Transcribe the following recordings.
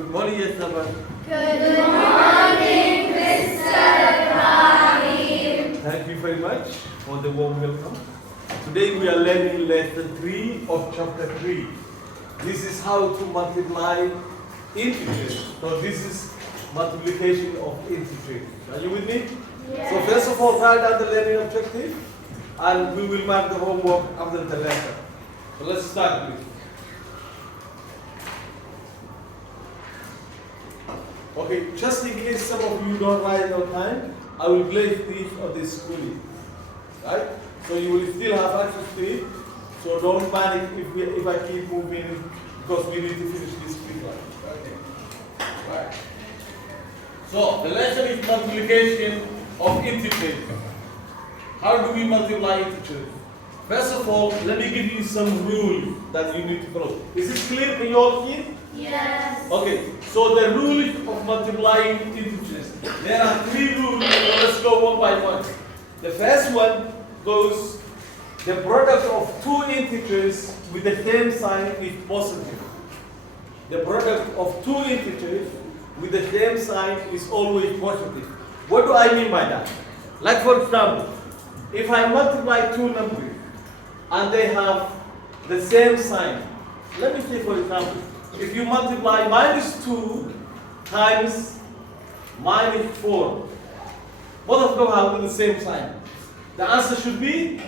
Good morning, Yesaba. Good morning, Mr. Ibrahim. Thank you very much for the warm welcome. Today we are learning lesson 3 of chapter 3. This is how to multiply integers. So this is multiplication of integers. Are you with me? Yes. So first of all, write down the learning objective and we will mark the homework after the lesson. So let's start please. Okay, just in case some of you don't write on time, I will place this on the screen. Right? So you will still have access to it. So don't panic if I keep moving because we need to finish this quickly. Okay. Right. So the lesson is multiplication of integers. How do we multiply integers? First of all, let me give you some rules that you need to follow. Is this clear? Can you all see? Yes. Okay, so the rules of multiplying integers. There are 3 rules, so let's go one by one. The first one goes, the product of 2 integers with the same sign is positive. The product of 2 integers with the same sign is always positive. What do I mean by that? Like for example, if I multiply 2 numbers and they have the same sign, let me say for example, if you multiply -2 times -4, both of them have the same sign. The answer should be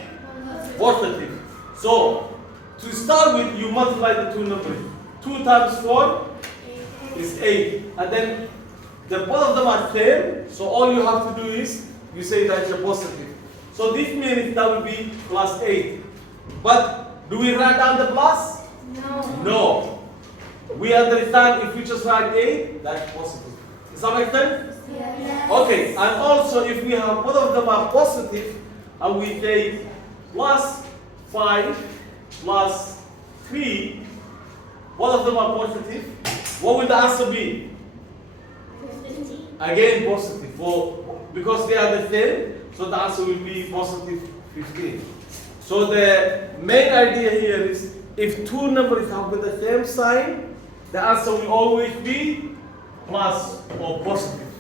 positive. So, to start with, you multiply the 2 numbers. 2 times 4 is 8. And then, both of them are same, so all you have to do is, you say that it's a positive. So this means that will be +8. But, do we write down the plus? No. No. We understand if you just write 8, that's positive. Does that make sense? Yes. Okay, and also if we have both of them are positive, and we say +5 +3, both of them are positive, what will the answer be? 50. Again positive, because they are the same, so the answer will be positive 15. So the main idea here is, if 2 numbers have with the same sign, the answer will always be plus or positive.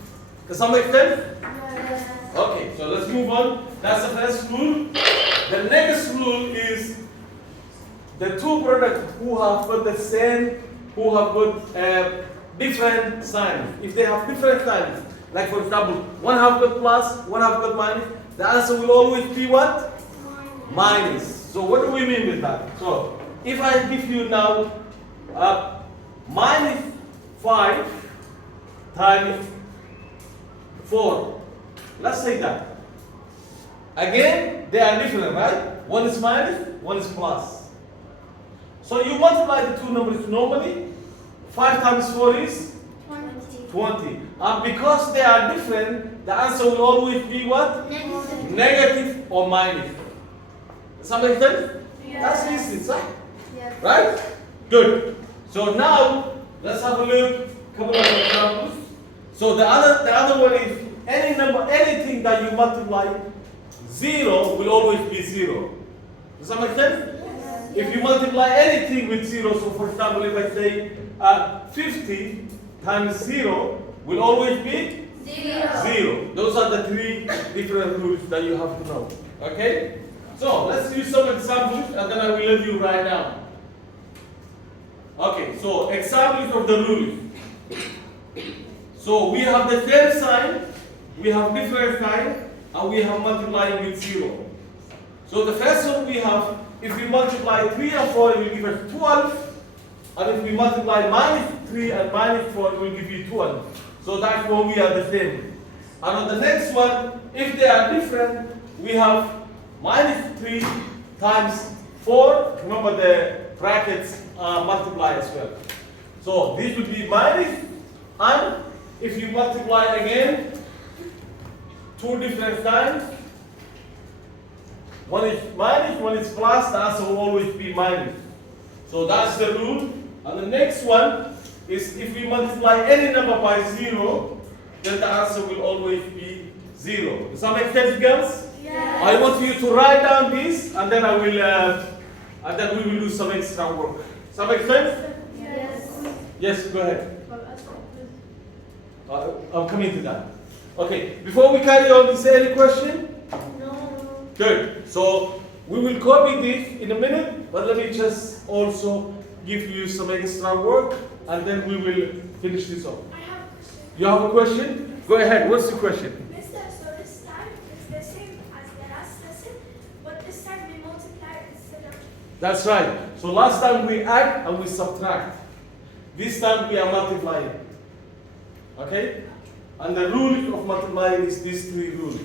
Does that make sense? Yes. Okay, so let's move on. That's the first rule. The next rule is the 2 products who have got the same, who have got different signs. If they have different signs, like for example, one have got plus, one have got minus, the answer will always be what? Minus. So what do we mean with that? So if I give you now -5 times 4. Let's say that. Again, they are different, right? One is minus, one is plus. So you multiply the 2 numbers normally. 5 times 4 is 20. 20. And because they are different, the answer will always be what? Negative. Negative or minus. Does that make sense? Yes. That's easy, right? Yes. Right? Good. So now let's have a look. Couple of examples. So the other one is any number, anything that you multiply 0 will always be 0. Does that make sense? Yes. If you multiply anything with 0, so for example, if I say 50 times 0 will always be 0. Those are the 3 different rules that you have to know. Okay? So let's use some examples and then I will let you write down. Okay, so examples of the rules. So we have the same sign, we have different sign, and we have multiplying with 0. So the first one we have, if we multiply 3 and 4, it will give us 12. And if we multiply -3 and -4, it will give you 12. So that's when we are the same. And on the next one, if they are different, we have -3 times 4. Remember the brackets multiply as well. So this would be minus, and if you multiply again, 2 different times, one is minus, one is plus, the answer will always be minus. So that's the rule. And the next one is if we multiply any number by 0, then the answer will always be 0. Does that make sense, girls? Yes. I want you to write down this, and then we will do some extra work. Does that make sense? Yes. Yes, go ahead. I'm coming to that. Okay, before we carry on, is there any question? No. Good. So we will copy this in a minute, but let me just also give you some extra work, and then we will finish this off. I have a question. You have a question? Go ahead. What's the question? Mister, so this time is the same as the last lesson, but this time we multiply instead of. That's right. So last time we add and we subtract. This time we are multiplying. Okay? And the rule of multiplying is these three rules.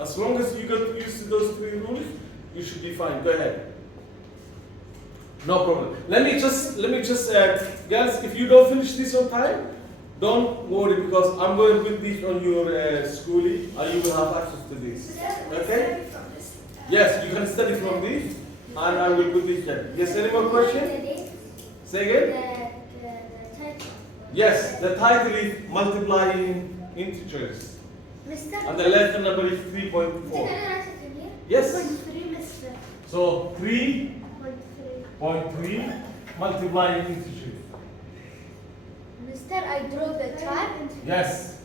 As long as you get used to those three rules, you should be fine. Go ahead. No problem. Let me just, guys, if you don't finish this on time, don't worry because I'm going to put this on your schoolie and you will have access to this. Okay? Yes, you can study from this and I will put this there. Yes, any more question? Say again? Yes, the title is multiplying integers. Mister. And the lesson number is 3.4. Yes. 3, Mister. So 3.3 3. multiplying integers. Mister, I draw the chart. Yes.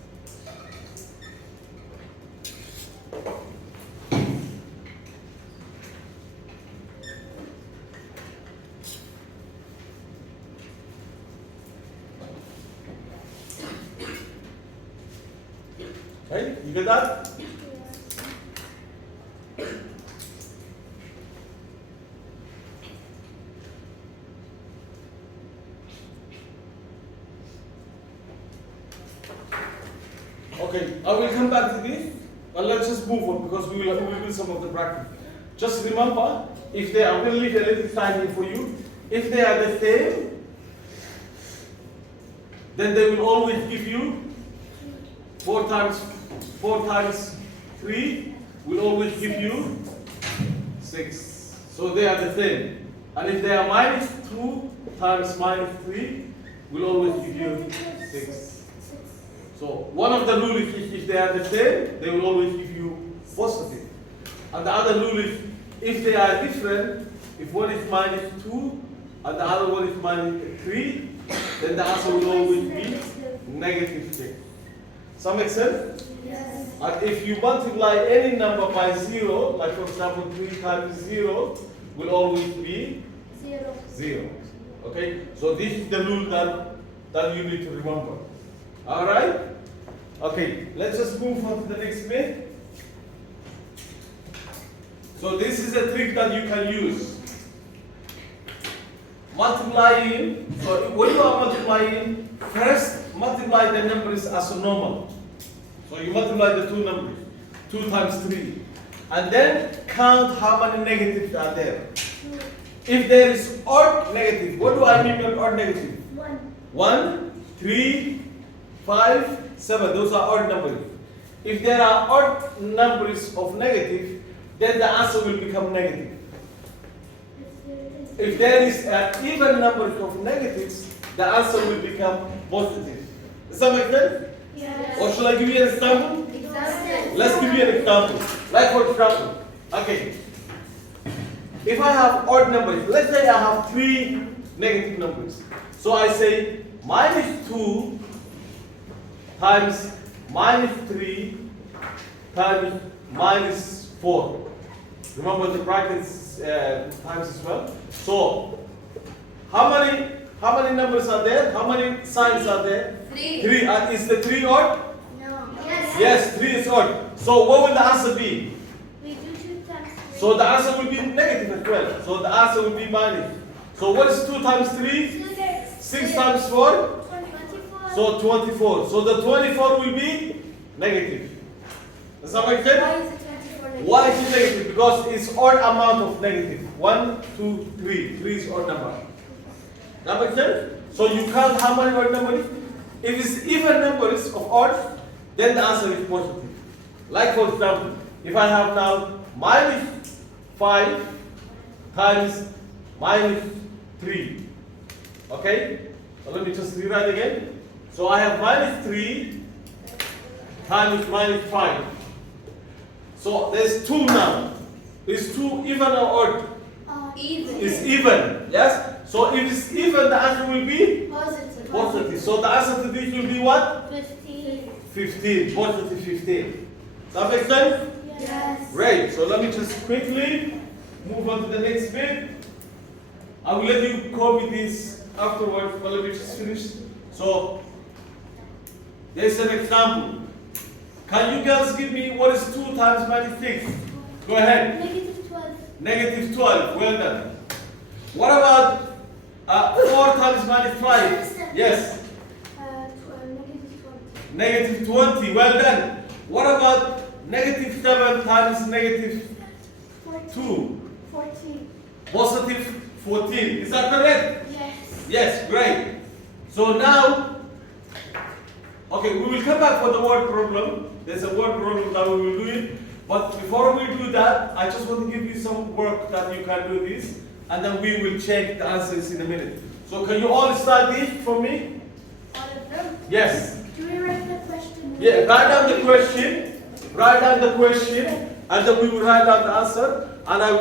Okay, you get that? Okay, I will come back to this, but let's just move on because we will do some of the practice. Just remember, if they are, I will leave a little time here for you. If they are the same, then they will always give you 4 times 3 will always give you 6. So they are the same. And if they are minus 2 times minus 3 will always give you 6. So one of the rules is if they are the same, they will always give you positive. And the other rule is if they are different, if one is minus 2 and the other one is minus 3, then the answer will always be negative 6. Does that make sense? Yes. And if you multiply any number by 0, like for example 3 times 0, will always be 0. 0. Okay? So this is the rule that you need to remember. Alright? Okay, let's just move on to the next bit. So this is a trick that you can use. Multiplying, so when you are multiplying, first multiply the numbers as normal. So you multiply the two numbers, 2 times 3. And then count how many negatives are there. If there is odd negative, what do I mean by odd negative? 1. 1, 3, 5, 7, those are odd numbers. If there are odd numbers of negative, then the answer will become negative. If there is an even number of negatives, the answer will become positive. Does that make sense? Yes. Or shall I give you an example? Example. Let's give you an example. Like for example, okay. If I have odd numbers, let's say I have 3 negative numbers. So I say minus 2 times minus 3 times minus 4. Remember the brackets times as well. So how many numbers are there? How many signs are there? 3. 3. Is the 3 odd? No. Yes. Yes, 3 is odd. So what will the answer be? We do 2 times 3. So the answer will be negative as well. So the answer will be minus. So what is 2 times 3? 6 times 4? 24. So 24. So the 24 will be negative. Does that make sense? Why is it 24 negative? Why is it negative? Because it's odd amount of negative. 1, 2, 3. 3 is odd number. That makes sense? So you count how many odd numbers? If it's even numbers of odd, then the answer is positive. Like for example, if I have now minus 5 times minus 3. Okay? So let me just rewrite again. So I have minus 3 times minus 5. So there's 2 now. Is 2 even or odd? Even. It's even. Yes? So if it's even, the answer will be Positive. positive. So the answer to this will be what? 15. 15, positive 15. Does that make sense? Yes. Great. So let me just quickly move on to the next bit. I will let you copy this afterwards, but let me just finish. So there's an example. Can you girls give me what is 2 times minus 6? Go ahead. Negative 12. Negative 12. Well done. What about 4 times minus 5? Yes. Negative 20. Negative 20. Well done. What about negative 7 times negative 2? 14. Positive 14. Is that correct? Yes. Yes, great. So now, okay, we will come back for the word problem. There's a word problem that we will do it. But before we do that, I just want to give you some work that you can do this, and then we will check the answers in a minute. So can you all start this for me? All of them. Yes. Do we write the question? Yeah, write down the question. Write down the question, and then we will write down the answer, and I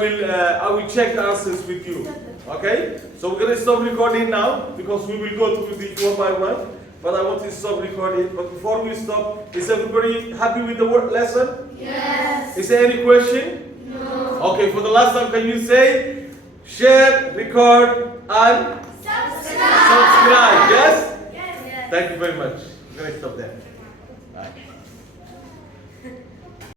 will check the answers with you. Okay? So we're gonna stop recording now because we will go through these one by one. But I want to stop recording. But before we stop, is everybody happy with the word lesson? Yes. Is there any question? No. Okay, for the last time, can you say share, record, and Subscribe. subscribe? Yes? Yes. Thank you very much. We're gonna stop there.